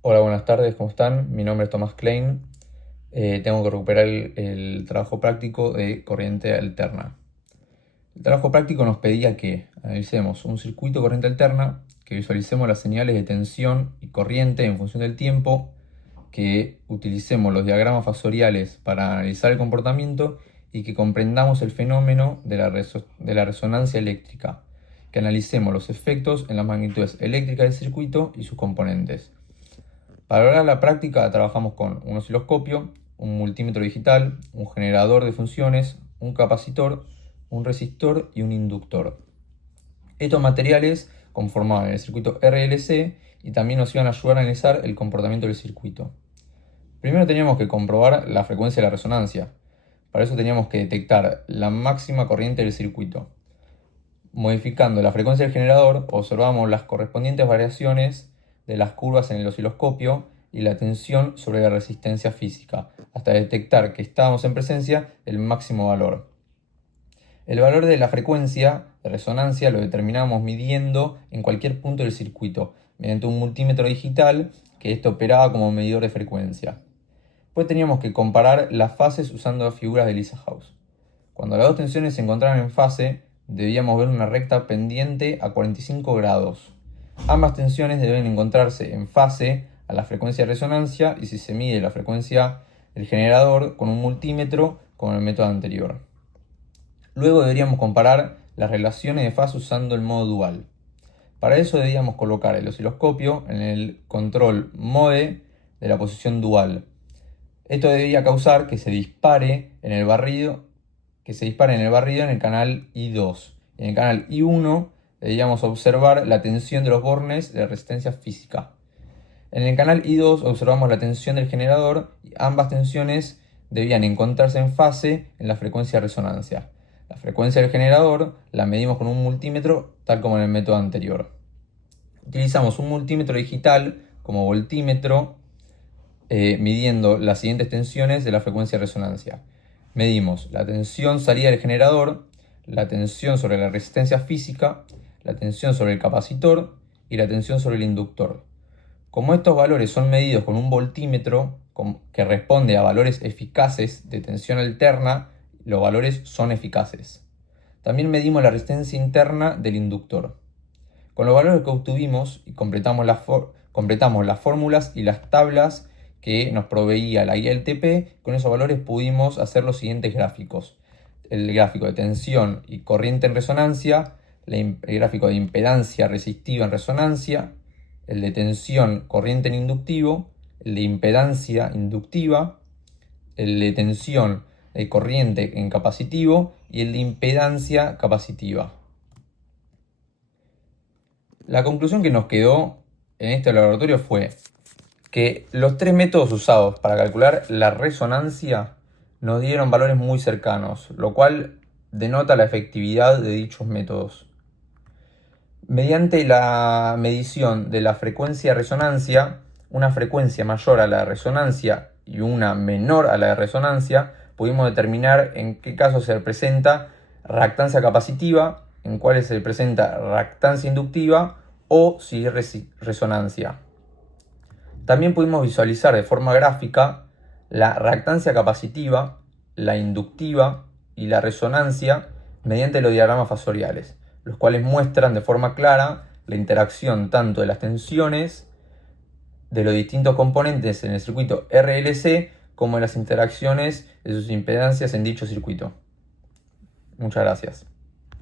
Hola, buenas tardes, ¿cómo están? Mi nombre es Tomás Klein. Tengo que recuperar el trabajo práctico de corriente alterna. El trabajo práctico nos pedía que analicemos un circuito de corriente alterna, que visualicemos las señales de tensión y corriente en función del tiempo, que utilicemos los diagramas fasoriales para analizar el comportamiento y que comprendamos el fenómeno de la resonancia eléctrica, que analicemos los efectos en las magnitudes eléctricas del circuito y sus componentes. Para lograr la práctica trabajamos con un osciloscopio, un multímetro digital, un generador de funciones, un capacitor, un resistor y un inductor. Estos materiales conformaban el circuito RLC y también nos iban a ayudar a analizar el comportamiento del circuito. Primero teníamos que comprobar la frecuencia de la resonancia. Para eso teníamos que detectar la máxima corriente del circuito. Modificando la frecuencia del generador, observamos las correspondientes variaciones de las curvas en el osciloscopio y la tensión sobre la resistencia física, hasta detectar que estábamos en presencia del máximo valor. El valor de la frecuencia de resonancia lo determinamos midiendo en cualquier punto del circuito, mediante un multímetro digital que esto operaba como medidor de frecuencia. Después teníamos que comparar las fases usando figuras de Lissajous. Cuando las dos tensiones se encontraban en fase, debíamos ver una recta pendiente a 45 grados. Ambas tensiones deben encontrarse en fase a la frecuencia de resonancia y si se mide la frecuencia del generador con un multímetro como en el método anterior. Luego deberíamos comparar las relaciones de fase usando el modo dual. Para eso debíamos colocar el osciloscopio en el control mode de la posición dual. Esto debía causar que se dispare en el barrido en el canal I2. En el canal I1 debíamos observar la tensión de los bornes de resistencia física. En el canal I2 observamos la tensión del generador y ambas tensiones debían encontrarse en fase en la frecuencia de resonancia. La frecuencia del generador la medimos con un multímetro, tal como en el método anterior. Utilizamos un multímetro digital como voltímetro, midiendo las siguientes tensiones de la frecuencia de resonancia. Medimos la tensión salida del generador, la tensión sobre la resistencia física, la tensión sobre el capacitor y la tensión sobre el inductor. Como estos valores son medidos con un voltímetro que responde a valores eficaces de tensión alterna, los valores son eficaces. También medimos la resistencia interna del inductor. Con los valores que obtuvimos y completamos las fórmulas y las tablas que nos proveía la guía del TP, con esos valores pudimos hacer los siguientes gráficos. El gráfico de tensión y corriente en resonancia, el gráfico de impedancia resistiva en resonancia, el de tensión, corriente en inductivo, el de impedancia inductiva, el de tensión, corriente en capacitivo y el de impedancia capacitiva. La conclusión que nos quedó en este laboratorio fue que los tres métodos usados para calcular la resonancia nos dieron valores muy cercanos, lo cual denota la efectividad de dichos métodos. Mediante la medición de la frecuencia de resonancia, una frecuencia mayor a la de resonancia y una menor a la de resonancia, pudimos determinar en qué caso se presenta reactancia capacitiva, en cuáles se presenta reactancia inductiva o si es resonancia. También pudimos visualizar de forma gráfica la reactancia capacitiva, la inductiva y la resonancia mediante los diagramas fasoriales, los cuales muestran de forma clara la interacción tanto de las tensiones de los distintos componentes en el circuito RLC como de las interacciones de sus impedancias en dicho circuito. Muchas gracias.